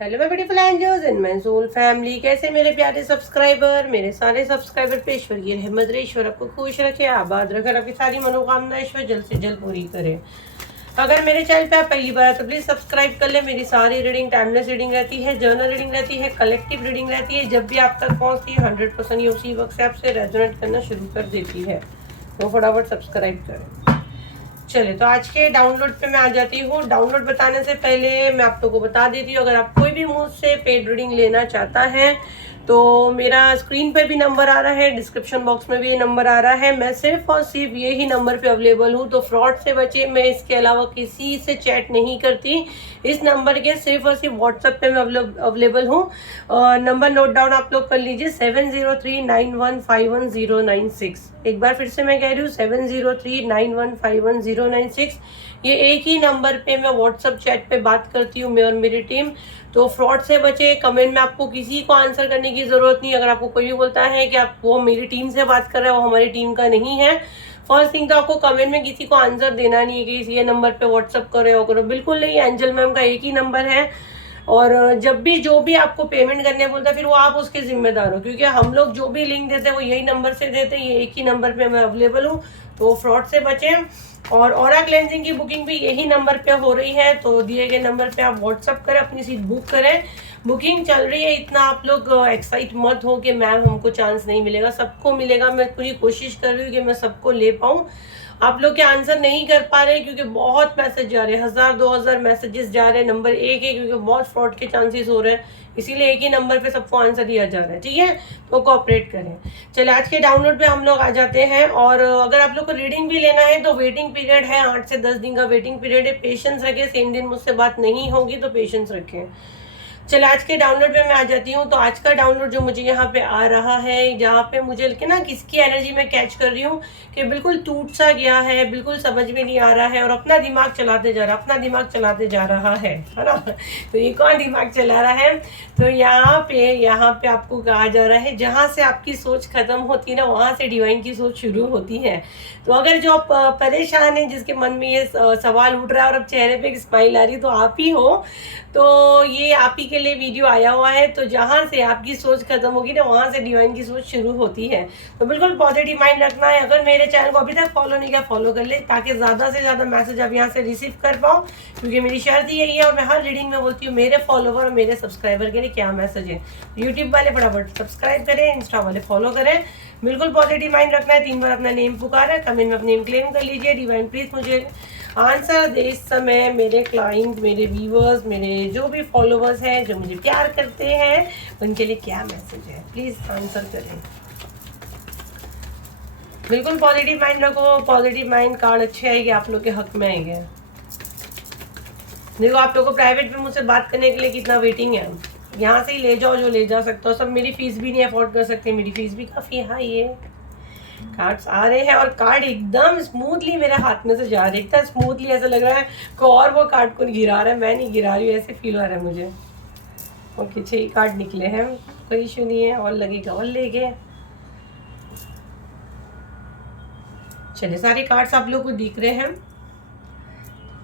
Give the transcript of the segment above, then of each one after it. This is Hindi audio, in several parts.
Hello my beautiful angels and my soul family, कैसे मेरे प्यारे सब्सक्राइबर, मेरे सारे सब्सक्राइबर पे ईश्वर की रहमत रहे, ईश्वर आपको खुश रखे, आबाद रखे, आपकी सारी मनोकामना ईश्वर जल्द से जल्द पूरी करे। अगर मेरे चैनल पे आप पहली बार तो प्लीज सब्सक्राइब कर ले। मेरी सारी रीडिंग टाइमलेस रीडिंग रहती है, जर्नल रीडिंग रहती है, कलेक्टिव रीडिंग रहती है। जब भी आप तक पहुंचती है 100% ये उसी वक्त से आपसे रेजोनेट करना शुरू कर देती है, तो फटाफट सब्सक्राइब करें। चलिए, तो आज के डाउनलोड पे मैं आ जाती हूँ। डाउनलोड बताने से पहले मैं आप लोगों को बता देती हूँ, अगर आप कोई भी मुझसे पेड रीडिंग लेना चाहता है तो मेरा स्क्रीन पे भी नंबर आ रहा है, डिस्क्रिप्शन बॉक्स में भी ये नंबर आ रहा है। मैं सिर्फ और सिर्फ यही नंबर पे अवेलेबल हूँ, तो फ्रॉड से बचे। मैं इसके अलावा किसी से चैट नहीं करती। इस नंबर के सिर्फ और सिर्फ व्हाट्सएप पे मैं अवेलेबल हूँ। नंबर नोट डाउन आप लोग कर लीजिए, 7039151096। एक बार फिर से मैं कह रही हूँ, 7039151096। ये एक ही नंबर पे मैं व्हाट्सएप चैट पे बात करती हूँ, मैं और मेरी टीम। तो फ्रॉड से बचे। कमेंट में आपको किसी को आंसर करने की जरूरत नहीं। अगर आपको कोई भी बोलता है कि आप वो मेरी टीम से बात कर रहे हो, वो हमारी टीम का नहीं है, फर्स्ट थिंग तो आपको कमेंट में किसी को आंसर देना नहीं है कि ये नंबर पे व्हाट्सएप करो, बिल्कुल नहीं। एंजल मैम का एक ही नंबर है, और जब भी जो भी आपको पेमेंट करने बोलता है फिर वो आप उसके जिम्मेदार हो, क्योंकि हम लोग जो भी लिंक देते हैं वो यही नंबर से देते हैं। ये एक ही नंबर पे मैं अवेलेबल हूँ, तो फ्रॉड से बचें। और ऑरा क्लेंजिंग की बुकिंग भी यही नंबर पे हो रही है, तो दिए गए नंबर पे आप व्हाट्सअप करें, अपनी सीट बुक करें। बुकिंग चल रही है, इतना आप लोग एक्साइट मत हो कि मैम हमको चांस नहीं मिलेगा, सबको मिलेगा। मैं पूरी कोशिश कर रही हूँ कि मैं सबको ले पाऊँ। आप लोग के आंसर नहीं कर पा रहे क्योंकि बहुत मैसेज जा रहे हैं, 1000-2000 मैसेजेस जा रहे हैं। नंबर एक है क्योंकि बहुत फ्रॉड के चांसेस हो रहे हैं, इसीलिए एक ही नंबर पे सबको आंसर दिया जा रहा है, ठीक है। तो कोऑपरेट करें। चलिए, आज के डाउनलोड पे हम लोग आ जाते हैं। और अगर आप लोग को रीडिंग भी लेना है तो वेटिंग पीरियड है, 8 से 10 दिन का वेटिंग पीरियड है। पेशेंस रखें, सेम दिन मुझसे बात नहीं होगी तो पेशेंस रखें। चलो, आज के डाउनलोड पे मैं आ जाती हूँ। तो आज का डाउनलोड जो मुझे यहाँ पे आ रहा है, जहाँ पे मुझे ना किसकी एनर्जी में कैच कर रही हूँ कि बिल्कुल टूट सा गया है, बिल्कुल समझ में नहीं आ रहा है और अपना दिमाग चलाते जा रहा है ना। तो ये कौन दिमाग चला रहा है? तो यहाँ पे आपको कहा जा रहा है, जहाँ से आपकी सोच खत्म होती है ना, वहाँ से डिवाइन की सोच शुरू होती है। तो अगर जो आप परेशान है, जिसके मन में ये सवाल उठ रहा है और अब चेहरे पे एक स्माइल आ रही है, तो आप ही हो। तो ये आप ही के लिए वीडियो आया हुआ है। तो जहाँ से आपकी सोच खत्म होगी ना, वहाँ से डिवाइन की सोच शुरू होती है। तो बिल्कुल पॉजिटिव माइंड रखना है। अगर मेरे चैनल को अभी तक फॉलो नहीं किया, फॉलो कर ले, ताकि ज़्यादा से ज़्यादा मैसेज आप यहाँ से रिसीव कर पाओ, क्योंकि मेरी शर्त यही है। और मैं हर रीडिंग में बोलती हूँ मेरे फॉलोवर और मेरे सब्सक्राइबर के लिए क्या मैसेज है। यूट्यूब वाले फटाफट सब्सक्राइब करें, इंस्टा वाले फॉलो करें। बिल्कुल पॉजिटिव माइंड रखना है। 3 बार अपना नेम पुकारा, कमेंट में अपने नेम क्लेम कर लीजिए। डिवाइन प्लीज मुझे आंसर दे इस समय। मेरे क्लाइंट, मेरे व्यूअर्स, मेरे जो भी फॉलोवर्स हैं, जो मुझे प्यार करते हैं, उनके लिए क्या मैसेज है, प्लीज आंसर करें। बिल्कुल पॉजिटिव माइंड रखो। पॉजिटिव माइंड कार्ड अच्छा है कि आप लोग के हक में आएंगे। देखो, आप लोग को प्राइवेट में मुझसे बात करने के लिए कितना वेटिंग है। यहाँ से ही ले जाओ जो ले जा सकते हो। सब मेरी फीस भी नहीं अफोर्ड कर सकते, मेरी फीस भी काफ़ी हाई है। कार्ड्स आ रहे हैं और कार्ड एकदम स्मूथली मेरे हाथ में से जा रहे हैं, इतना स्मूथली ऐसा लग रहा है कि और वो कार्ड को गिरा रहा है, मैं नहीं गिरा रही हूँ, ऐसे फील हो रहा है मुझे। ओके, 6 कार्ड निकले हैं, कोई इशू नहीं है, और लगेगा और लेके। चलिए, सारे कार्ड्स आप लोग को दिख रहे हैं।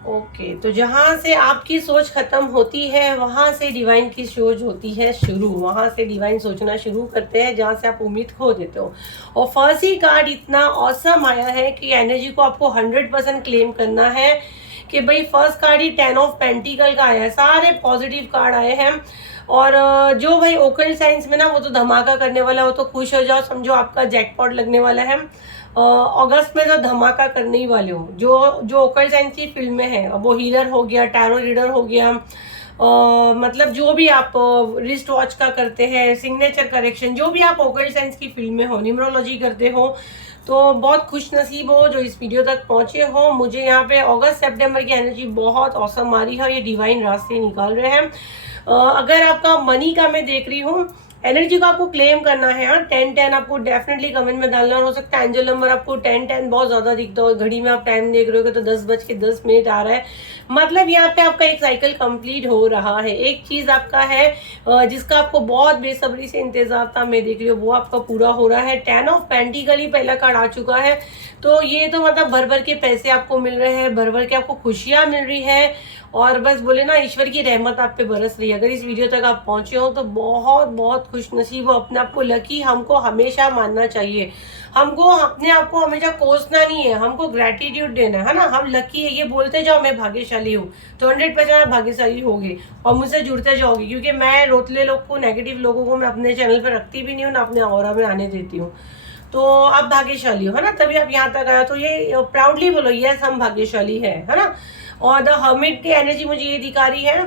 ओके, तो जहाँ से आपकी सोच खत्म होती है, वहाँ से डिवाइन की सोच होती है शुरू। वहाँ से डिवाइन सोचना शुरू करते हैं जहाँ से आप उम्मीद खो देते हो। और फर्स्ट ही कार्ड इतना ऑसम आया है कि एनर्जी को आपको 100% क्लेम करना है कि भाई first card he 10 of pentacle का आया है। सारे पॉजिटिव कार्ड आए हैं। और जो भाई ओकल्ट साइंस में ना, वो तो धमाका करने वाला है, वो तो खुश हो जाओ, समझो आपका जैकपॉट लगने वाला है। अगस्त में तो धमाका करने ही वाले हो। जो ओकल्ट साइंस की फील्ड में है, वो हीलर हो गया, टैरो रीडर हो गया, मतलब जो भी आप रिस्ट वॉच का करते हैं, सिग्नेचर करेक्शन, जो भी आप ओकल्ट साइंस की फील्ड में हो, न्यूमरोलॉजी करते हो, तो बहुत खुश नसीब हो जो इस वीडियो तक पहुंचे हो। मुझे यहाँ पे अगस्त सितंबर की एनर्जी बहुत औसम आ रही है, ये डिवाइन रास्ते निकाल रहे हैं। अगर आपका मनी का मैं देख रही हूँ, एनर्जी को आपको क्लेम करना है। हाँ, 10-10 आपको डेफिनेटली कमेंट में डालना। हो सकता है एंजल नंबर आपको 10-10 बहुत ज्यादा दिखता हो, घड़ी में आप टाइम देख रहे हो तो 10:10 आ रहा है, मतलब यहाँ पे आपका एक साइकिल कंप्लीट हो रहा है। एक चीज आपका है जिसका आपको बहुत बेसब्री से इंतजार था, मैं देख रही हूँ वो आपका पूरा हो रहा है। 10 ऑफ पेंटिकल ही पहला कार्ड आ चुका है, तो ये तो मतलब भर भर के पैसे आपको मिल रहे हैं, भर भर के आपको खुशियां मिल रही है, और बस बोले ना ईश्वर की रहमत आप पे बरस रही है। अगर इस वीडियो तक आप पहुंचे हो तो बहुत बहुत खुश नसीब हो, अपने आप को लकी हमको हमेशा मानना चाहिए। हमको अपने आप को हमेशा कोसना नहीं है, हमको ग्रेटिट्यूड देना है ना। हम लकी है ये बोलते जाओ मैं भाग्यशाली हूँ, तो 100% आप भाग्यशाली होगे और मुझसे जुड़ते जाओगे, क्योंकि मैं रोतले लोग को, नेगेटिव लोगों को मैं अपने चैनल पर रखती भी नहीं हूँ ना अपने ऑरा में आने देती हूँ। तो आप भाग्यशाली हो, है ना, तभी आप यहाँ तक आया, तो ये प्राउडली बोलो यस हम भाग्यशाली है ना। और द हर्मिट की एनर्जी मुझे ये दिखा रही है,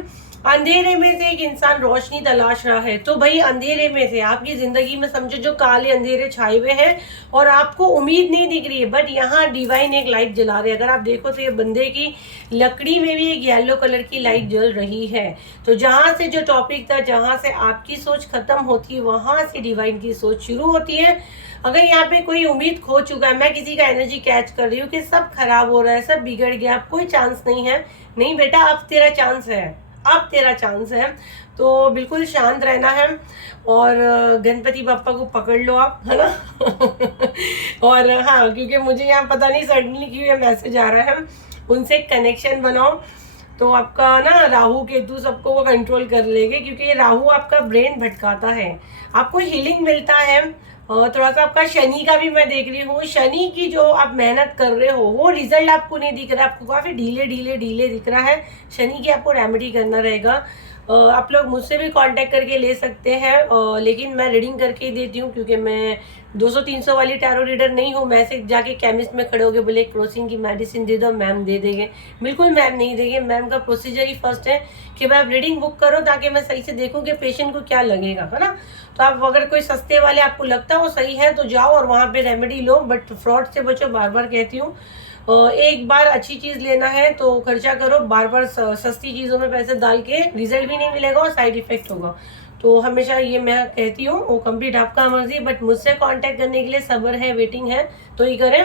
अंधेरे में से एक इंसान रोशनी तलाश रहा है। तो भाई अंधेरे में से आपकी जिंदगी में समझो जो काले अंधेरे छाए हुए हैं और आपको उम्मीद नहीं दिख रही है, बट यहाँ डिवाइन एक लाइट जला रहे हैं। अगर आप देखो तो ये बंदे की लकड़ी में भी एक येलो कलर की लाइट जल रही है। तो जहां से जो टॉपिक था, जहां से आपकी सोच खत्म होती है, वहां से डिवाइन की सोच शुरू होती है। अगर यहाँ पे कोई उम्मीद खो चुका है, मैं किसी का एनर्जी कैच कर रही हूँ कि सब खराब हो रहा है, सब बिगड़ गया, अब कोई चांस नहीं है, नहीं बेटा अब तेरा चांस है, अब तेरा चांस है। तो बिल्कुल शांत रहना है और गणपति बापा को पकड़ लो आप, है ना। और हाँ, क्योंकि मुझे यहाँ पता नहीं सडनली क्यों ये मैसेज आ रहा है, उनसे कनेक्शन बनाओ तो आपका ना राहु केतु सबको वो कंट्रोल कर लेंगे, क्योंकि ये राहु आपका ब्रेन भटकाता है, आपको हीलिंग मिलता है। और थोड़ा सा आपका शनि का भी मैं देख रही हूँ, शनि की जो आप मेहनत कर रहे हो वो रिजल्ट आपको नहीं दिख रहा है, आपको काफी ढीले दिख रहा है। शनि की आपको रेमेडी करना रहेगा। आप लोग मुझसे भी कांटेक्ट करके ले सकते हैं, लेकिन मैं रीडिंग करके ही देती हूँ, क्योंकि मैं 200-300 वाली टैरो रीडर नहीं हूँ। मैं से जाके केमिस्ट में खड़े होगे बोले क्रोसिन की मेडिसिन दे दो, मैम दे देंगे, बिल्कुल मैम नहीं देंगे। मैम का प्रोसीजर ही फर्स्ट है कि भाई आप रीडिंग बुक करो ताकि मैं सही से देखूँ कि पेशेंट को क्या लगेगा, है ना। तो आप अगर कोई सस्ते वाले आपको लगता है वो सही है तो जाओ और वहाँ पे रेमेडी लो, बट फ्रॉड से बचो, बार बार कहती हूँ। एक बार अच्छी चीज लेना है तो खर्चा करो, बार बार सस्ती चीजों में पैसे डाल के रिजल्ट भी नहीं मिलेगा और साइड इफेक्ट होगा। तो हमेशा ये मैं कहती हूँ, वो कंप्लीट आपका मर्जी, बट मुझसे कांटेक्ट करने के लिए सब्र है, वेटिंग है, तो ही करें।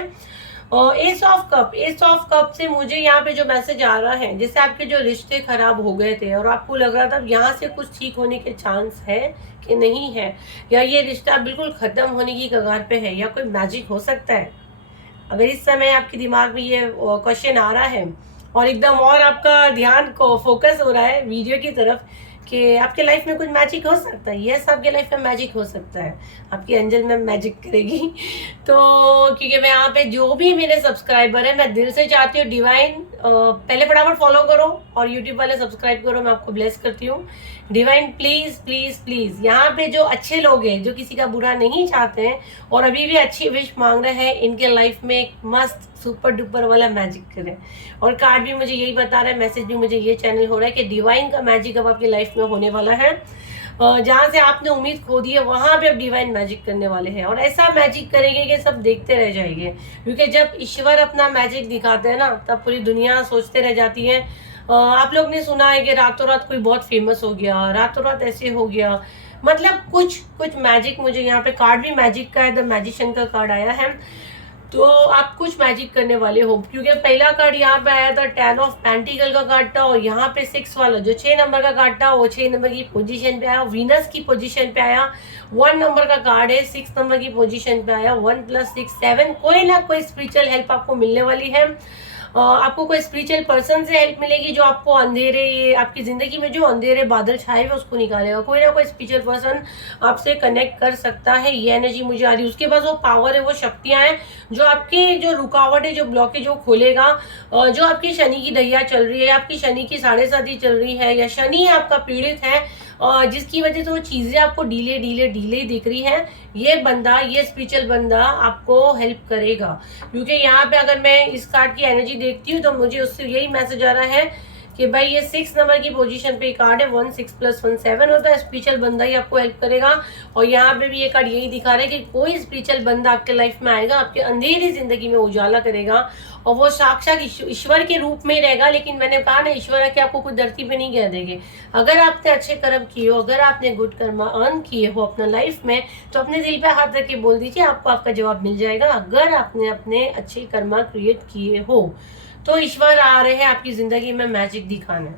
एस ऑफ कप से मुझे यहाँ पे जो मैसेज आ रहा है, जैसे आपके जो रिश्ते खराब हो गए थे और आपको लग रहा था यहाँ से कुछ ठीक होने के चांस है कि नहीं है, या ये रिश्ता बिल्कुल खत्म होने की कगार पे है, या कोई मैजिक हो सकता है। अगर इस समय आपके दिमाग में ये क्वेश्चन आ रहा है और एकदम और आपका ध्यान को फोकस हो रहा है वीडियो की तरफ कि आपके लाइफ में कुछ मैजिक हो सकता है, यस आपके लाइफ में मैजिक हो सकता है, आपकी एंजल में मैजिक करेगी। तो क्योंकि मैं यहाँ पे जो भी मेरे सब्सक्राइबर है, मैं दिल से चाहती हूँ डिवाइन पहले फटाफट फॉलो करो और यूट्यूब वाले सब्सक्राइब करो, मैं आपको ब्लेस करती हूँ। डिवाइन प्लीज प्लीज प्लीज यहाँ पे जो अच्छे लोग हैं, जो किसी का बुरा नहीं चाहते हैं और अभी भी अच्छी विश मांग रहे हैं, इनके लाइफ में एक मस्त सुपर डुपर वाला मैजिक करें। और कार्ड भी मुझे यही बता रहा है, मैसेज भी मुझे ये चैनल हो रहा है कि डिवाइन का मैजिक अब आपकी लाइफ में होने वाला है। जहाँ से आपने उम्मीद खो दी है वहां पे अब डिवाइन मैजिक करने वाले हैं, और ऐसा मैजिक करेंगे कि सब देखते रह जाएंगे। क्योंकि जब ईश्वर अपना मैजिक दिखाते हैं ना, तब पूरी दुनिया सोचते रह जाती है। आप लोग ने सुना है कि रातों रात कोई बहुत फेमस हो गया, रातों रात ऐसे हो गया, मतलब कुछ मैजिक। मुझे यहाँ पे कार्ड भी मैजिक का है, द मैजिशियन का कार्ड आया है, तो आप कुछ मैजिक करने वाले हो। क्योंकि पहला कार्ड यहाँ पे आया था 10 ऑफ पेंटिकल का कार्ड था, और यहाँ पे 6 वाला जो 6 नंबर का कार्ड था वो 6 नंबर की पोजीशन पे आया, वीनस की पोजीशन पे आया। 1 नंबर का कार्ड है, 6 नंबर की पोजीशन पे आया, 1 + 6 7। कोई ना कोई स्पिरिचुअल हेल्प आपको मिलने वाली है। आपको कोई स्पिरिचुअल पर्सन से हेल्प मिलेगी जो आपको अंधेरे, आपकी जिंदगी में जो अंधेरे बादल छाए हुए उसको निकालेगा। कोई ना कोई स्पिरिचुअल पर्सन आपसे कनेक्ट कर सकता है, ये एनर्जी मुझे आ रही है। उसके पास वो पावर है, वो शक्तियां हैं जो आपकी जो रुकावट है, जो ब्लॉकेज वो खोलेगा। जो आपकी शनि की दैया चल रही है, आपकी शनि की 7.5 चल रही है, या शनि आपका पीड़ित है जिसकी वजह से वो चीजें आपको ढीले दिख रही है, ये बंदा, ये स्पिरिचुअल बंदा आपको हेल्प करेगा। क्योंकि यहाँ पे अगर मैं इस कार्ड की एनर्जी देखती हूँ तो मुझे उससे यही मैसेज आ रहा है कि भाई ये 6 नंबर की पोजीशन पे कार्ड है, 1 6 + 1 7 होता है। स्पिरिचुअल बंदा ही आपको हेल्प करेगा। और यहाँ पे भी ये कार्ड यही दिखा रहा है कि कोई स्पिरिचुअल बंदा आपके लाइफ में आएगा, आपके अंधेरी जिंदगी में उजाला करेगा, और वो साक्षात ईश्वर के रूप में ही रहेगा। लेकिन मैंने कहा ना, ईश्वर आके आपको कुछ धरती पे नहीं कह देंगे। अगर आपने अच्छे कर्म किए हो, अगर आपने गुड कर्म अर्न किए हो अपना लाइफ में, तो अपने दिल पे हाथ रख के बोल दीजिए, आपको आपका जवाब मिल जाएगा। अगर आपने अपने अच्छे कर्म क्रिएट किए हो तो ईश्वर आ रहे हैं आपकी जिंदगी में मैजिक दिखाने।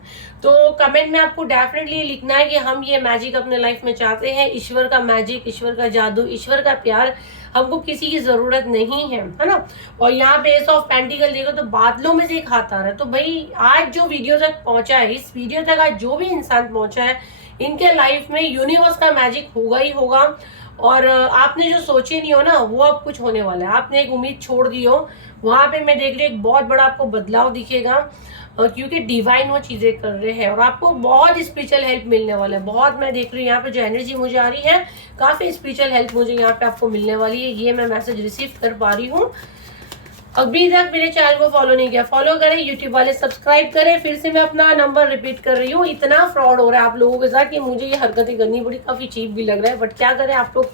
तो कमेंट में आपको डेफिनेटली लिखना है कि हम ये मैजिक अपने लाइफ में चाहते हैं। ईश्वर का मैजिक, ईश्वर का जादू, ईश्वर का प्यार, हमको किसी की जरूरत नहीं है ना। और यहाँ पे एस ऑफ पेंटिकल देखो तो बादलों में से एक हाथ आ रहा है। तो भाई आज जो वीडियो तक पहुंचा है, इस वीडियो तक आज जो भी इंसान पहुंचा है, इनके लाइफ में यूनिवर्स का मैजिक होगा ही होगा। और आपने जो सोचे नहीं हो ना, वो अब कुछ होने वाला है। आपने एक उम्मीद छोड़ दी हो, वहां पे मैं देख रही हूँ एक बहुत बड़ा आपको बदलाव दिखेगा, क्योंकि डिवाइन वो चीजें कर रहे हैं और आपको बहुत स्पिरिचुअल हेल्प मिलने वाला है। बहुत मैं देख रही हूँ यहाँ पे जो एनर्जी मुझे आ रही है, काफी स्पिरिचुअल हेल्प मुझे यहाँ पे आपको मिलने वाली है। ये मैं मैसेज रिसीव कर पा रही हूँ। अभी तक मेरे चैनल को फॉलो नहीं किया, फॉलो करें, यूट्यूब वाले सब्सक्राइब करें। फिर से मैं अपना नंबर रिपीट कर रही हूँ। इतना फ्रॉड हो रहा है आप लोगों के साथ कि मुझे ये हरकतें करनी पड़ी, काफी चीप भी लग रहा है, बट क्या करें, आप लोग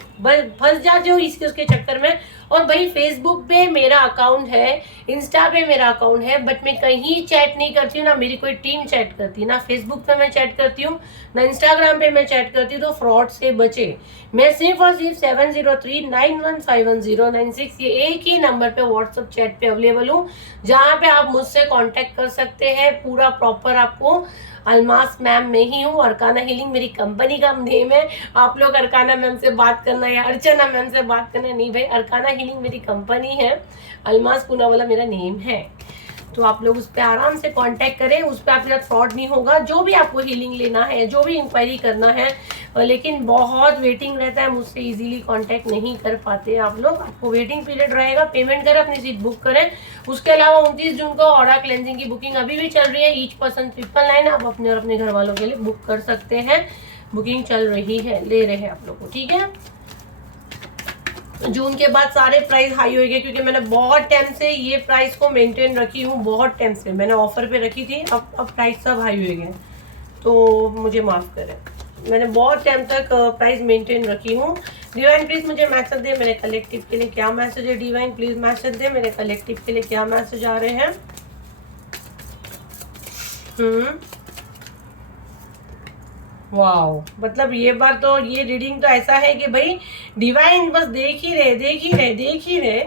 फंस जाते हो इसके उसके चक्कर में। और भाई फेसबुक पे मेरा अकाउंट है, इंस्टा पे मेरा अकाउंट है, बट मैं कहीं चैट नहीं करती हूँ, ना मेरी कोई टीम चैट करती है, ना फेसबुक पे मैं चैट करती हूँ, ना इंस्टाग्राम पे मैं चैट करती हूँ। तो फ्रॉड से बचे। मैं सिर्फ और सिर्फ 7039151096 ये एक ही नंबर पे व्हाट्सएप चैट पे अवेलेबल हूँ, जहाँ पे आप मुझसे कांटेक्ट कर सकते हैं। पूरा प्रॉपर आपको अलमास मैम में ही हूँ। अरकाना हीलिंग मेरी कंपनी का नेम है। आप लोग अरकाना मैम से बात करना या अर्चना मैम से बात करना, नहीं भाई, अरकाना हीलिंग मेरी कंपनी है, अलमास पूनावाला मेरा नेम है। तो आप लोग उस पर आराम से कांटेक्ट करें, उस पर आपके साथ फ्रॉड नहीं होगा। जो भी आपको हीलिंग लेना है, जो भी इंक्वायरी करना है, लेकिन बहुत वेटिंग रहता है, मुझसे इजीली कांटेक्ट नहीं कर पाते आप लोग। आपको वेटिंग पीरियड रहेगा, पेमेंट करें, अपनी सीट बुक करें। उसके अलावा 29 जून को ऑरा क्लेंजिंग की बुकिंग अभी भी चल रही है। ईच पर्सन 999 आप अपने और अपने घर वालों के लिए बुक कर सकते हैं। बुकिंग चल रही है, ले रहे हैं आप लोग को, ठीक है। जून के बाद सारे प्राइस हाई हो गए, क्योंकि मैंने बहुत टाइम से ये प्राइस को मेंटेन रखी हूँ। बहुत टाइम से मैंने ऑफर पे रखी थी, अब प्राइस सब हाई हो गए, तो मुझे माफ करें। मैंने बहुत टाइम तक प्राइस मेंटेन रखी हूँ। डिवाइन प्लीज मुझे मैसेज दे, मेरे कलेक्टिव के लिए क्या मैसेज है। डिवाइन प्लीज मैसेज दे, मेरे कलेक्टिव के लिए क्या मैसेज आ रहे हैं। वाओ, मतलब ये बार तो ये रीडिंग तो ऐसा है कि भाई डिवाइन बस देख ही रहे, देख ही रहे, देख ही रहे।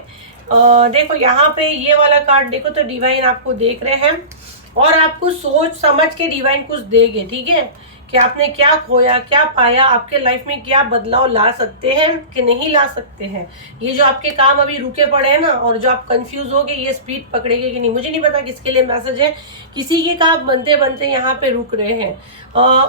देखो यहाँ पे ये वाला कार्ड देखो, तो डिवाइन आपको देख रहे हैं और आपको सोच समझ के डिवाइन कुछ देंगे, ठीक है। कि आपने क्या खोया, क्या पाया, आपके लाइफ में क्या बदलाव ला सकते हैं कि नहीं ला सकते हैं। ये जो आपके काम अभी रुके पड़े हैं ना, और जो आप कंफ्यूज हो गए ये स्पीड पकड़ेगे कि नहीं, मुझे नहीं पता किसके लिए मैसेज है। किसी के काम बनते बनते यहाँ पे रुक रहे हैं।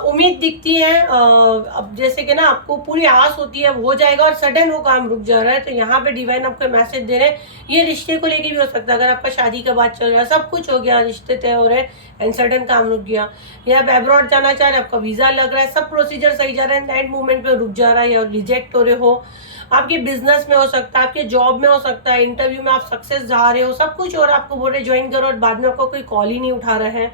उम्मीद दिखती है, अब जैसे कि ना आपको पूरी आस होती है हो जाएगा, और सडन वो काम रुक जा रहा है। तो यहाँ पे डिवाइन आपको मैसेज दे रहे हैं। ये रिश्ते को लेके भी हो सकता है, अगर आपका शादी का बात चल रहा है, सब कुछ हो गया, रिश्ते तय हो रहे हैं, एंड सडन काम रुक गया, या आप अब्रॉड जाना चाह रहे हैं, आपका वीजा लग रहा है, सब प्रोसीजर सही जा रहा है, एंड मूवमेंट पे रुक जा रहा है या रिजेक्ट हो रहे हो। आपके बिजनेस में हो सकता है, आपके जॉब में हो सकता है, इंटरव्यू में आप सक्सेस जा रहे हो, सब कुछ, और आपको बोल रहे ज्वाइन करो, और बाद में आपको कोई कॉल ही नहीं उठा रहे हैं।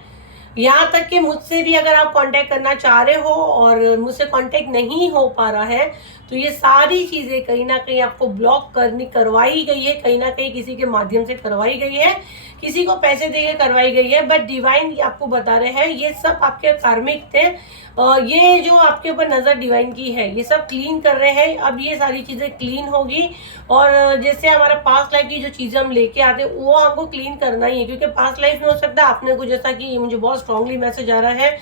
यहाँ तक कि मुझसे भी अगर आप कांटेक्ट करना चाह रहे हो और मुझसे कांटेक्ट नहीं हो पा रहा है, तो ये सारी चीजें कहीं ना कहीं आपको ब्लॉक करवाई गई है, कहीं ना कहीं किसी के माध्यम से करवाई गई है, किसी को पैसे देके करवाई गई है। बट डिवाइन आपको बता रहे हैं ये सब आपके कार्मिक थे। ये जो आपके ऊपर नजर डिवाइन की है, ये सब क्लीन कर रहे हैं। अब ये सारी चीजें क्लीन होगी, और जैसे हमारा पास्ट लाइफ की जो चीजें हम लेके आते हैं वो आपको क्लीन करना ही है, क्योंकि पास्ट लाइफ में हो सकता है आपने कुछ, जैसा कि मुझे बहुत स्ट्रांगली मैसेज आ रहा है,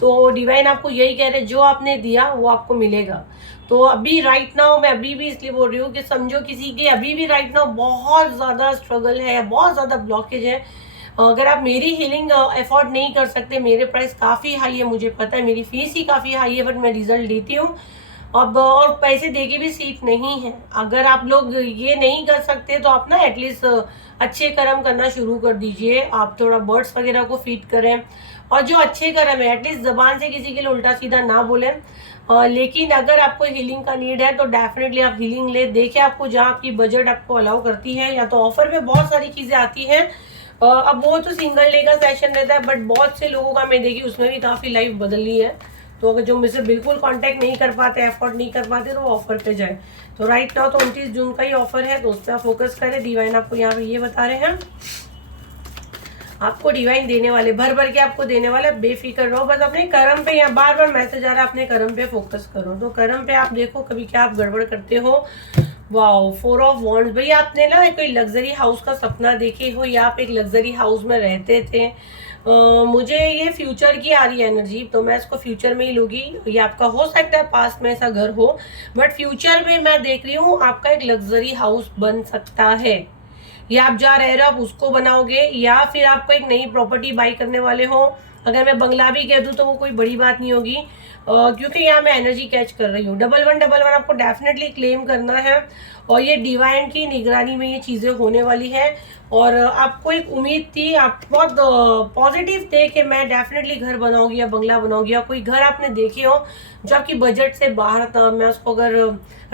तो डिवाइन आपको यही कह रहे हैं, जो आपने दिया वो आपको मिलेगा। तो अभी राइट नाउ, मैं अभी भी इसलिए बोल रही हूँ कि समझो किसी की अभी भी राइट नाउ बहुत ज्यादा स्ट्रगल है, बहुत ज्यादा ब्लॉकेज है। अगर आप मेरी हीलिंग अफोर्ड नहीं कर सकते, मेरे प्राइस काफ़ी हाई है, मुझे पता है, मेरी फीस ही काफ़ी हाई है, बट मैं रिजल्ट देती हूँ। अब और पैसे देके भी सीट नहीं है। अगर आप लोग ये नहीं कर सकते तो आप ना एटलीस्ट अच्छे कर्म करना शुरू कर दीजिए। आप थोड़ा बर्ड्स वगैरह को फीड करें, और जो अच्छे कर्म है एटलीस्ट जबान से किसी के लिए उल्टा सीधा ना बोलें। लेकिन अगर आपको हीलिंग का नीड है तो डेफिनेटली आप हीलिंग ले। देखिए आपको जहाँ आपकी बजट आपको अलाउ करती है, या तो ऑफर में बहुत सारी चीज़ें आती हैं, अब वो तो सिंगल डे का सेशन रहता है, बट बहुत से लोगों का मैं देखी उसमें भी काफ़ी लाइफ बदली है। तो अगर जो मुझसे बिल्कुल कांटेक्ट नहीं कर पाते, एफोर्ड नहीं कर पाते, तो वो ऑफर पे जाए। तो राइट नाउ तो 29 जून का ही ऑफर है, तो उस पर आप फोकस करें। डिवाइन आपको यहाँ पे ये बता रहे हैं, आपको डिवाइन देने वाले, भर भर के आपको देने वाले, बेफिक्र रहो। बस अपने कर्म पे, यहाँ बार बार मैसेज आ रहा है अपने कर्म पे फोकस करो। तो कर्म पे आप देखो कभी क्या आप गड़बड़ करते हो। Wow, 4 of wands. भाई आपने ना कोई लग्जरी हाउस का सपना देखे हो, या आप एक लग्जरी हाउस में रहते थे। मुझे ये फ्यूचर की आ रही है एनर्जी, तो मैं इसको फ्यूचर में ही लूंगी। ये आपका हो सकता है पास्ट में ऐसा घर हो, बट फ्यूचर में मैं देख रही हूँ आपका एक लग्जरी हाउस बन सकता है। या आप जहाँ रह रहे हो आप उसको बनाओगे, या फिर आपको एक नई प्रॉपर्टी बाई करने वाले हो। अगर मैं बंगला भी कह दूँ तो वो कोई बड़ी बात नहीं होगी, क्योंकि यहाँ मैं एनर्जी कैच कर रही हूँ। 1111 आपको डेफिनेटली क्लेम करना है, और ये डिवाइन की निगरानी में ये चीज़ें होने वाली है। और आपको एक उम्मीद थी, आप बहुत पॉजिटिव थे कि मैं डेफिनेटली घर बनाऊंगी या बंगला बनाऊंगी, या कोई घर आपने देखे हो जो आपकी बजट से बाहर था। मैं उसको अगर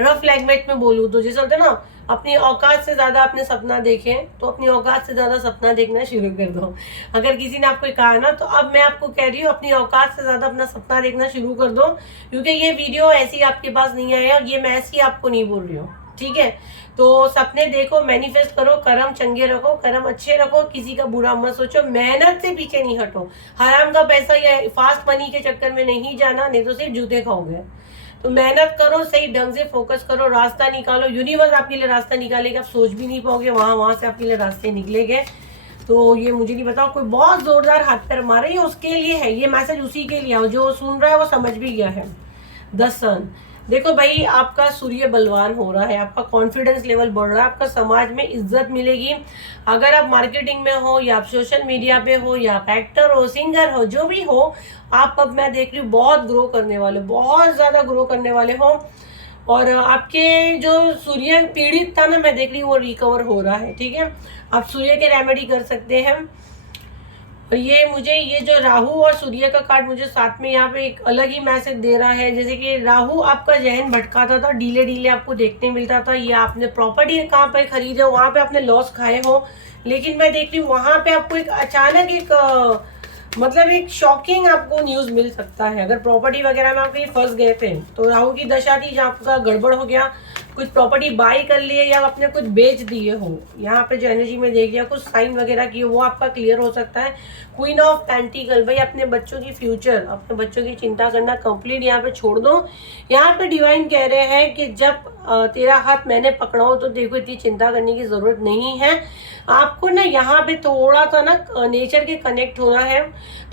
रफ लैंग्वेज में बोलूँ तो जैसे होता है ना, अपनी औकात से ज़्यादा आपने सपना देखे, तो अपनी औकात से ज़्यादा सपना देखना शुरू कर दो। अगर किसी ने आपको कहा ना, तो अब मैं आपको कह रही हूँ अपनी औकात से ज़्यादा अपना सपना देखना शुरू कर दो, क्योंकि ये वीडियो ऐसी आपके पास नहीं आया, और ये मैं ऐसी आपको नहीं बोल रही हूँ, ठीक है। तो सपने देखो, मैनिफेस्ट करो, कर्म चंगे रखो, कर्म अच्छे रखो, किसी का बुरा मत सोचो, मेहनत से पीछे नहीं हटो। हराम का पैसा या फास्ट मनी के चक्कर में नहीं जाना, नहीं तो सिर्फ जूते खाओगे। तो मेहनत करो, सही ढंग से फोकस करो, रास्ता निकालो। यूनिवर्स आपके लिए रास्ता निकालेगा, आप सोच भी नहीं पाओगे, वहां से आपके लिए रास्ते निकलेंगे। तो ये मुझे नहीं पता, कोई बहुत जोरदार हाथ पैर मारे, ये उसके लिए है, ये मैसेज उसी के लिए है, जो सुन रहा है वो समझ भी गया है। 10 सन। देखो भाई, आपका सूर्य बलवान हो रहा है, आपका कॉन्फिडेंस लेवल बढ़ रहा है, आपका समाज में इज्जत मिलेगी। अगर आप मार्केटिंग में हो, या आप सोशल मीडिया पे हो, या आप एक्टर हो, सिंगर हो, जो भी हो, आप अब मैं देख रही हूँ बहुत ग्रो करने वाले, बहुत ज़्यादा ग्रो करने वाले हो। और आपके जो सूर्य पीड़ित था ना, मैं देख रही हूँ वो रिकवर हो रहा है, ठीक है। आप सूर्य के रेमेडी कर सकते हैं। और ये मुझे, ये जो राहु और सूर्य का कार्ड मुझे साथ में यहाँ पे एक अलग ही मैसेज दे रहा है। जैसे कि राहु आपका जहन भटकाता था, डीले डीले आपको देखने मिलता था, ये आपने प्रॉपर्टी कहाँ पे खरीदे हो, वहाँ पे आपने लॉस खाए हो। लेकिन मैं देख रही हूँ वहाँ पे आपको एक अचानक एक मतलब एक शॉकिंग आपको न्यूज़ मिल सकता है। अगर प्रॉपर्टी वगैरह में आप कहीं फंस गए थे, तो राहु की दशा थी जहाँ आपका गड़बड़ हो गया, कुछ प्रॉपर्टी बाई कर लिए, या आपने कुछ बेच दिए हो। यहाँ पे जो एनर्जी में देख लिया, कुछ साइन वगैरह किए, वो आपका क्लियर हो सकता है। क्वीन ऑफ पेंटिकल, भाई अपने बच्चों की फ्यूचर, अपने बच्चों की चिंता करना कंप्लीट यहाँ पे छोड़ दो। यहाँ पे डिवाइन कह रहे हैं कि जब तेरा हाथ मैंने पकड़ा हो, तो देखो इतनी चिंता करने की जरूरत नहीं है। आपको ना यहाँ पे थोड़ा सा ना नेचर के कनेक्ट होना है,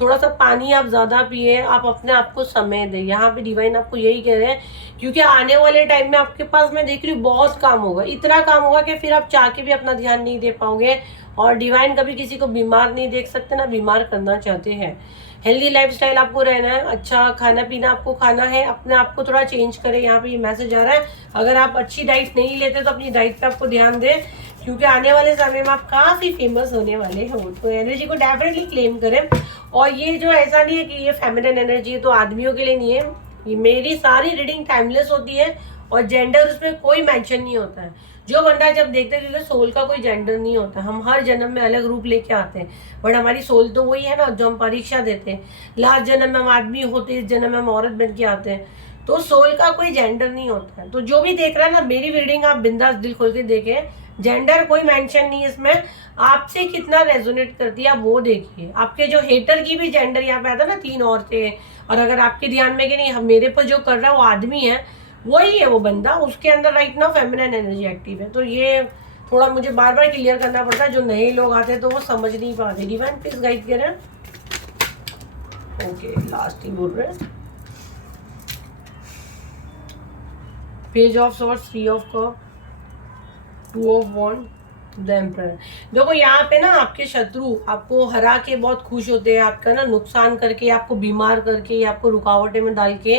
थोड़ा सा पानी आप ज़्यादा पिए, आप अपने आप को समय दें। यहाँ पे डिवाइन आपको यही कह रहे हैं, क्योंकि आने वाले टाइम में आपके पास मैं देख रही हूँ बहुत काम होगा, इतना काम होगा कि फिर आप चाह के भी अपना ध्यान नहीं दे पाओगे। और डिवाइन कभी किसी को बीमार नहीं देख सकते, ना बीमार करना चाहते हैं। हेल्दी लाइफस्टाइल आपको रहना है, अच्छा खाना पीना आपको खाना है, अपने आप को थोड़ा चेंज करें। यहाँ पे ये मैसेज आ रहा है, अगर आप अच्छी डाइट नहीं लेते तो अपनी डाइट पे आपको ध्यान दें, क्योंकि आने वाले समय में आप काफ़ी फेमस होने वाले हो। तो एनर्जी को डेफिनेटली क्लेम करें। और ये जो ऐसा नहीं है कि ये फेमिनिन एनर्जी है तो आदमियों के लिए नहीं है, ये मेरी सारी रीडिंग टाइमलेस होती है, और जेंडर उसमें कोई मेंशन नहीं होता है। जो बंदा जब देखते हैं, क्योंकि सोल का कोई जेंडर नहीं होता, हम हर जन्म में अलग रूप लेके आते हैं, बट हमारी सोल तो वही है ना, जो हम परीक्षा देते हैं। लास्ट जन्म में हम आदमी होते हैं, इस जन्म में हम औरत बन के आते हैं। तो सोल का कोई जेंडर नहीं होता है। तो जो भी देख रहा है ना मेरी रीडिंग, आप बिंदास दिल खोल के देखें, जेंडर कोई मेंशन नहीं है इसमें। आपसे कितना रेजोनेट करती है आप वो देखिए। आपके जो हेटर की भी जेंडर यहाँ पे आता है ना, 3 औरतें, और अगर आपके ध्यान में कि नहीं मेरे पर जो कर रहा है वो आदमी है, वही है वो बंदा, उसके अंदर right now feminine energy active है। तो ये थोड़ा मुझे बार बार क्लियर करना पड़ता है, जो नए लोग आते हैं तो वो समझ नहीं पाते। डिवाइन प्लीज गाइड करें। ओके, लास्ट ही बोल रहे हैं, page of swords, 3 of cup, 2 of wand, the emperor. देखो यहाँ पे ना आपके शत्रु आपको हरा के बहुत खुश होते हैं, आपका ना नुकसान करके, आपको बीमार करके, या आपको रुकावटें में डाल के,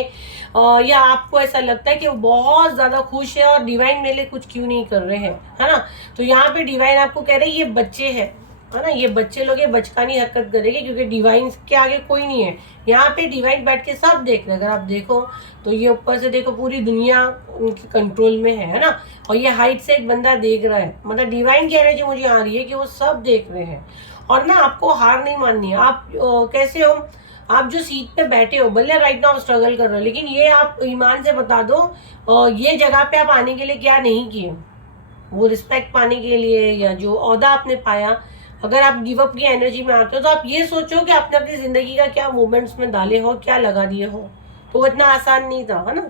या आपको ऐसा लगता है कि वो बहुत ज़्यादा खुश है और डिवाइन मेरे लिए कुछ क्यों नहीं कर रहे हैं, है ना। तो यहाँ पे डिवाइन आपको कह रहे हैं ये बच्चे हैं, है ना, ये बच्चे लोग ये बचकानी हरकत करेंगे, क्योंकि डिवाइन के आगे कोई नहीं है। यहाँ पे डिवाइन बैठ के सब देख रहे हैं। अगर आप देखो तो ये ऊपर से देखो पूरी दुनिया उनके कंट्रोल में है ना, और ये हाइट से एक बंदा देख रहा है। मतलब डिवाइन की एनर्जी मुझे आ रही है कि वो सब देख रहे हैं। और ना आपको हार नहीं माननी है। आप कैसे हो, आप जो सीट पे बैठे हो, भले राइट नाउ स्ट्रगल कर रहे हो, लेकिन ये आप ईमान से बता दो ये जगह पे आप आने के लिए क्या नहीं किए, वो रिस्पेक्ट पाने के लिए या जो ओहदा आपने पाया। अगर आप गिव अप की एनर्जी में आते हो तो आप ये सोचो कि आपने अपनी जिंदगी का क्या मूवमेंट्स में डाले हो, क्या लगा दिए हो, तो वो इतना आसान नहीं था, है ना।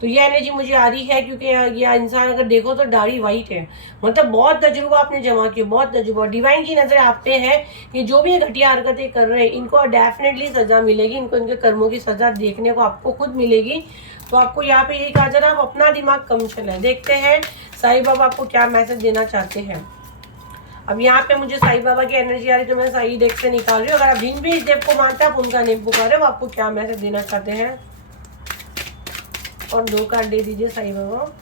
तो ये एनर्जी मुझे आ रही है क्योंकि ये इंसान अगर देखो तो दाढ़ी वाइट है, मतलब बहुत तजुर्बा आपने जमा किया, बहुत तजुर्बा। डिवाइन की नजर आप पे है कि जो भी ये घटिया हरकतें कर रहे हैं इनको डेफिनेटली सजा मिलेगी, इनको इनके कर्मों की सजा देखने को आपको खुद मिलेगी। तो आपको यहाँ पे यही कहा जा रहा है, आप अपना दिमाग कम चलाएं। देखते हैं साईं बाबा आपको क्या मैसेज देना चाहते हैं। अब यहाँ पे मुझे साईं बाबा की एनर्जी आ रही है तो मैं साई देख से निकाल रही हूँ। अगर आप जिन भी इस देव को मानते हैं आप उनका नेम पुकारे, वो आपको क्या मैसेज देना चाहते हैं। और 2 कार्ड दे दीजिए साईं बाबा।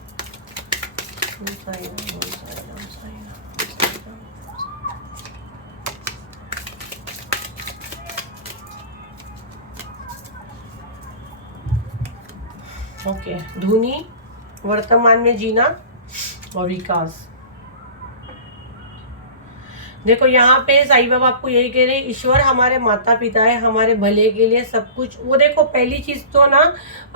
ओके, धुनी, वर्तमान में जीना और विकास। देखो यहाँ पे साईं बाबा आपको यही कह रहे हैं, ईश्वर हमारे माता पिता है, हमारे भले के लिए सब कुछ। वो देखो पहली चीज तो ना,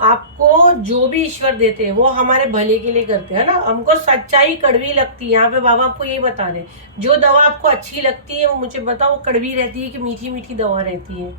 आपको जो भी ईश्वर देते हैं वो हमारे भले के लिए करते हैं ना। हमको सच्चाई कड़वी लगती है, यहाँ पे बाबा आपको यही बता रहे, जो दवा आपको अच्छी लगती है वो मुझे बताओ, वो कड़वी रहती है कि मीठी मीठी दवा रहती है।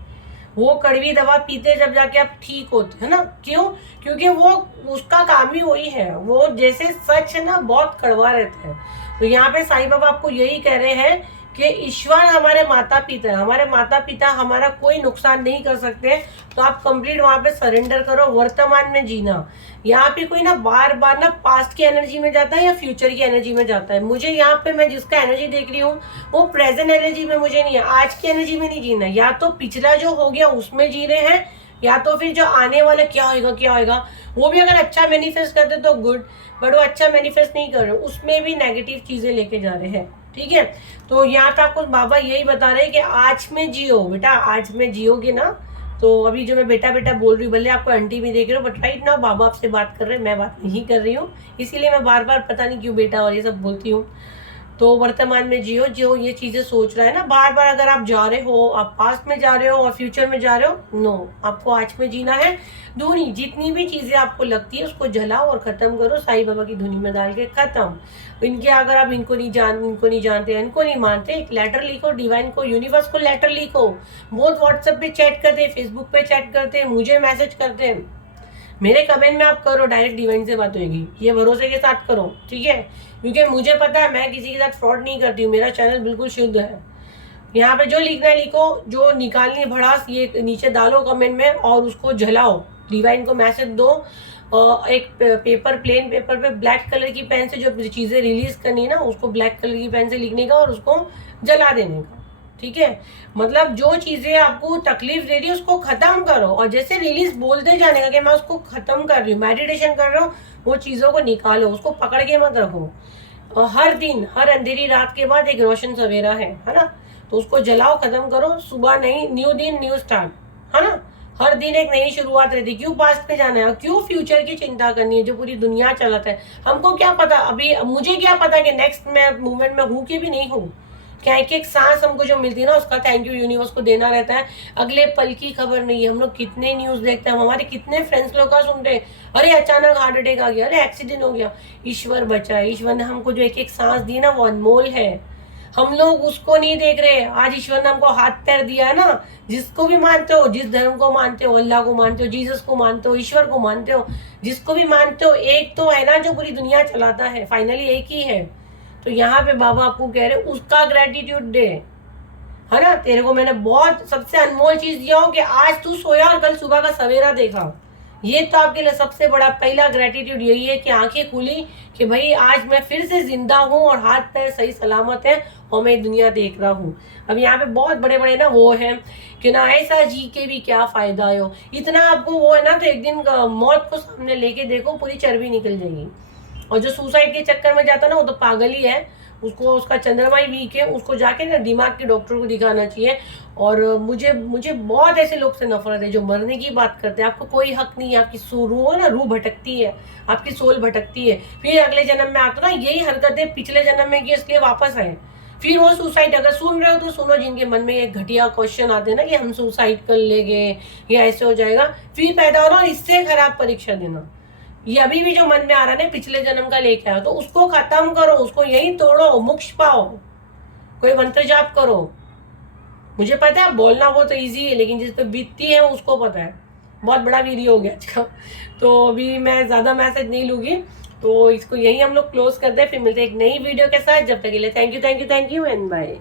वो कड़वी दवा पीते जब जाके आप ठीक होते है ना, क्यों? क्योंकि वो उसका काम ही वही है, वो जैसे सच है ना बहुत कड़वा रहता है। तो यहाँ पे साईं बाबा आपको यही कह रहे हैं कि ईश्वर हमारे माता पिता है, हमारे माता पिता हमारा कोई नुकसान नहीं कर सकते। तो आप कंप्लीट वहां पे सरेंडर करो, वर्तमान में जीना। यहाँ पे कोई ना बार बार ना पास्ट की एनर्जी में जाता है या फ्यूचर की एनर्जी में जाता है। मुझे यहाँ पे मैं जिसका एनर्जी देख रही हूँ वो प्रेजेंट एनर्जी में मुझे नहीं है, आज की एनर्जी में नहीं जीना। या तो पिछला जो हो गया उसमें जी रहे हैं, या तो फिर जो आने वाला क्या होगा क्या होगा, वो भी अगर अच्छा मैनिफेस्ट करते तो गुड, बट वो अच्छा मैनिफेस्ट नहीं कर रहे, उसमें भी नेगेटिव चीजें लेके जा रहे हैं। ठीक है, तो यहाँ पे आपको बाबा यही बता रहे हैं कि आज में जियो बेटा, आज में जियोगे ना। तो अभी जो मैं बेटा बेटा बोल रही हूँ, भले आपको आंटी भी देख रहे हो, बट राइट नाउ बाबा आपसे बात कर रहे हैं, मैं बात नहीं कर रही हूँ, इसीलिए मैं बार बार पता नहीं क्यों बेटा और ये सब बोलती हूँ। तो वर्तमान में जियो, जो ये चीजें सोच रहा है ना बार बार, अगर आप जा रहे हो, आप पास्ट में जा रहे हो और फ्यूचर में जा रहे हो, नो, आपको आज में जीना है। धुनी, जितनी भी चीजें आपको लगती है उसको जलाओ और खत्म करो, साईं बाबा की धुनी में डाल के खत्म। इनके अगर आप इनको नहीं जानते, इनको नहीं मानते, एक लेटर लिखो डिवाइन को, यूनिवर्स को लेटर लिखो। बहुत व्हाट्सएप पे चैट करते हैं, फेसबुक पे चैट करते हैं, मुझे मैसेज करते हैं, मेरे कमेंट में आप करो, डायरेक्ट डिवाइन से बात होगी, ये भरोसे के साथ करो। ठीक है, क्योंकि मुझे पता है मैं किसी के साथ फ्रॉड नहीं करती हूँ, मेरा चैनल बिल्कुल शुद्ध है। यहाँ पे जो लिखना है लिखो, जो निकालनी है भड़ास ये नीचे डालो कमेंट में और उसको जलाओ, डिवाइन को मैसेज दो। एक पेपर, प्लेन पेपर पे ब्लैक कलर की पेन से जो चीजें रिलीज करनी है ना, उसको ब्लैक कलर की पेन से लिखने का और उसको जला देने का। ठीक है, मतलब जो चीजें आपको तकलीफ दे रही है उसको खत्म करो, और जैसे रिलीज बोलते जाने का कि मैं उसको खत्म कर रही हूँ, मेडिटेशन कर रहा हूँ, वो चीजों को निकालो, उसको पकड़ के मत रखो। और हर दिन, हर अंधेरी रात के बाद एक रोशन सवेरा है ना, तो उसको जलाओ, खत्म करो। सुबह नहीं, न्यू दिन न्यू स्टार्ट, है ना, हर दिन एक नई शुरुआत रहती है। क्यों पास्ट पे जाना है, क्यों फ्यूचर की चिंता करनी है, जो पूरी दुनिया चलाता है। हमको क्या पता, अभी मुझे क्या पता कि नेक्स्ट मैं मूवमेंट में हूँ कि भी नहीं हूँ। क्या एक सांस हमको जो मिलती है ना उसका थैंक यू यूनिवर्स को देना रहता है। अगले पल की खबर नहीं है। हम लोग कितने न्यूज देखते हैं, हमारे कितने फ्रेंड्स लोग का सुनते हैं, अरे अचानक हार्ट अटैक आ गया, अरे एक्सीडेंट हो गया। ईश्वर बचाए, ईश्वर ने हमको जो एक सांस दी ना वो अनमोल है, हम लोग उसको नहीं देख रहे। आज ईश्वर ने हमको हाथ पैर दिया है ना, जिसको भी मानते हो, जिस धर्म को मानते हो, अल्लाह को मानते हो, जीसस को मानते हो, ईश्वर को मानते हो, जिसको भी मानते हो, एक तो है ना जो पूरी दुनिया चलाता है, फाइनली एक ही है। तो यहाँ पे बाबा आपको कह रहे उसका ग्रेटिट्यूड दे, है ना। तेरे को मैंने बहुत सबसे अनमोल चीज दिया हो कि आज तू सोया और कल सुबह का सवेरा देखा। ये तो आपके लिए सबसे बड़ा पहला ग्रेटिट्यूड यही है कि आंखें खुली कि भाई आज मैं फिर से जिंदा हूँ और हाथ पैर सही सलामत है और मैं दुनिया देख रहा हूँ। अब यहाँ पे बहुत बड़े बड़े ना वो है कि ना ऐसा जी के भी क्या फायदा हो, इतना आपको वो है ना, तो एक दिन मौत को सामने लेके देखो पूरी चर्बी निकल जाएगी। और जो सुसाइड के चक्कर में जाता है ना वो तो पागल ही है, उसको उसका चंद्रमा ही वीक है, उसको जाके ना दिमाग के डॉक्टर को दिखाना चाहिए। और मुझे बहुत ऐसे लोग से नफरत है जो मरने की बात करते हैं। आपको कोई हक नहीं है, आपकी रूह ना रूह भटकती है, आपकी सोल भटकती है, फिर अगले जन्म में आते ना यही हरकतें पिछले जन्म में की इसलिए वापस आए, फिर वो सुसाइड, अगर सुन रहे हो तो सुनो, जिनके मन में ये घटिया क्वेश्चन आते हैं ना कि हम सुसाइड कर लेंगे या ऐसे हो जाएगा, फिर पैदा होना, इससे खराब परीक्षा देना। ये अभी भी जो मन में आ रहा है ना पिछले जन्म का लेके आओ, तो उसको खत्म करो, उसको यही तोड़ो, मोक्ष पाओ, कोई मंत्र जाप करो। मुझे पता है बोलना बहुत ईजी है, लेकिन जिस पे बीतती है उसको पता है। बहुत बड़ा वीडियो हो गया आज का, तो अभी मैं ज़्यादा मैसेज नहीं लूँगी, तो इसको यही हम लोग क्लोज करते हैं। फिर मिलते हैं एक नई वीडियो के साथ। जब तक के लिए थैंक यू एंड बाय।